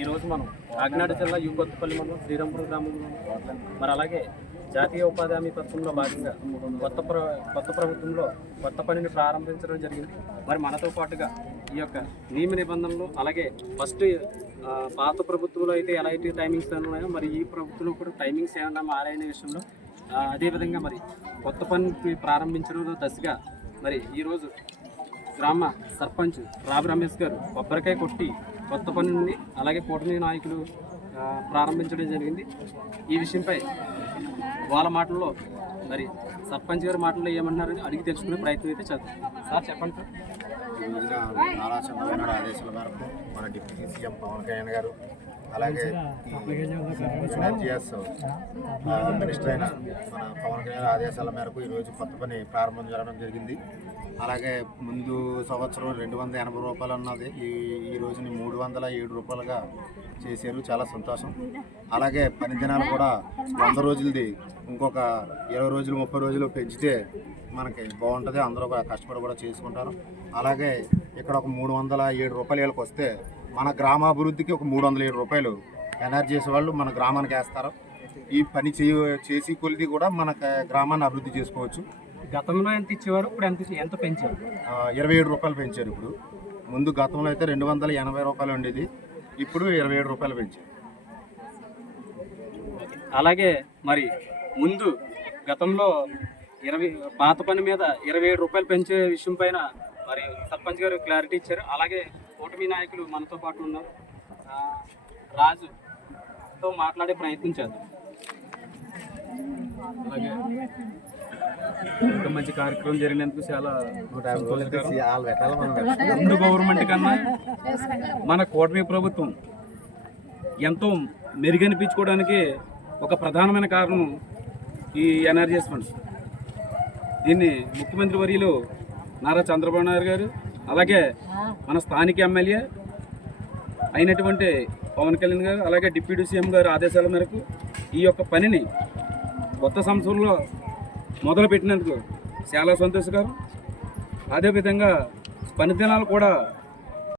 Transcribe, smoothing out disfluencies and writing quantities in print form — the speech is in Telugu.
ఈరోజు మనం కాకినాడ జిల్లా యూకొత్తపల్లి మండలం శ్రీరాంపురం గ్రామంలో మరి అలాగే జాతీయ ఉపాధి హామీ పథకంలో భాగంగా కొత్త ప్రభుత్వంలో కొత్త పనిని ప్రారంభించడం జరిగింది. మరి మనతో పాటుగా ఈ యొక్క నియమ నిబంధనలు అలాగే ఫస్ట్ పాత ప్రభుత్వంలో అయితే ఎలాంటి టైమింగ్స్ ఉన్నాయో మరి ఈ ప్రభుత్వంలో కూడా టైమింగ్స్ ఏమన్నా మారైన విషయంలో అదేవిధంగా మరి కొత్త పని ప్రారంభించడంలో దశగా మరి ఈరోజు గ్రామ సర్పంచ్ రాబి రమేష్ గారు కొబ్బరికాయ కొట్టి కొత్త పనిని అలాగే కూటమి నాయకులు ప్రారంభించడం జరిగింది. ఈ విషయంపై వాళ్ళ మాటల్లో మరి సర్పంచ్ గారి మాటల్లో ఏమన్నారని అడిగి తెలుసుకునే ప్రయత్నం అయితే చేద్దాం. సార్ చెప్పండి సార్. ఈ రోజున నారా చంద్రబాబు నాయుడు ఆదేశాల మేరకు మన డిప్యూటీ సీఎం పవన్ కళ్యాణ్ గారు అలాగే ఎన్ఆర్జీఎస్ మినిస్టర్ అయిన మన పవన్ కళ్యాణ్ ఆదేశాల మేరకు ఈరోజు కొత్త పని ప్రారంభం జరగడం జరిగింది. అలాగే ముందు సంవత్సరం 280 రూపాయలు అన్నది ఈ రోజుని 307 రూపాయలుగా చేశారు. చాలా సంతోషం. అలాగే పని దినాలు కూడా 100 రోజులది ఇంకొక 20 రోజులు 30 రోజులు పెంచితే మనకి బాగుంటుంది. అందరూ కష్టపడి కూడా చేసుకుంటారు. అలాగే ఇక్కడ ఒక 307 రూపాయలు వీళ్ళకి వస్తే మన గ్రామాభివృద్ధికి ఒక 307 రూపాయలు ఎన్ఆర్జీఎస్ వాళ్ళు మన గ్రామానికి వేస్తారు. ఈ పని చేసి కొలిది కూడా మన గ్రామాన్ని అభివృద్ధి చేసుకోవచ్చు. గతంలో ఎంత ఇచ్చేవారు, ఇప్పుడు ఎంత పెంచారు? 27 రూపాయలు పెంచారు. ఇప్పుడు ముందు గతంలో అయితే 280 రూపాయలు ఉండేది, ఇప్పుడు 27 రూపాయలు పెంచారు. అలాగే మరి ముందు గతంలో పాత పని మీద 27 రూపాయలు పెంచే విషయం పైన మరి సర్పంచ్ గారు క్లారిటీ ఇచ్చారు. అలాగే కూటమి నాయకులు మనతో పాటు ఉన్నారు. రాజుతో మాట్లాడే ప్రయత్నం చేద్దాం. అలాగే ఇంత మంచి కార్యక్రమం జరిగినందుకు చాలా ముందు గవర్నమెంట్ కన్నా మన కూటమి ప్రభుత్వం ఎంతో మెరుగనిపించుకోవడానికి ఒక ప్రధానమైన కారణం ఈ ఎన్ఆర్జీఎస్ ఫండ్స్. దీన్ని ముఖ్యమంత్రి వర్యులు నారా చంద్రబాబు నాయుడు గారు అలాగే మన స్థానిక ఎమ్మెల్యే అయినటువంటి పవన్ కళ్యాణ్ గారు అలాగే డిప్యూటీ సీఎం గారు ఆదేశాల మేరకు ఈ యొక్క పనిని కొత్త సంవత్సరంలో మొదలుపెట్టినందుకు చాలా సంతోషకరం. అదేవిధంగా పని దినాలు కూడా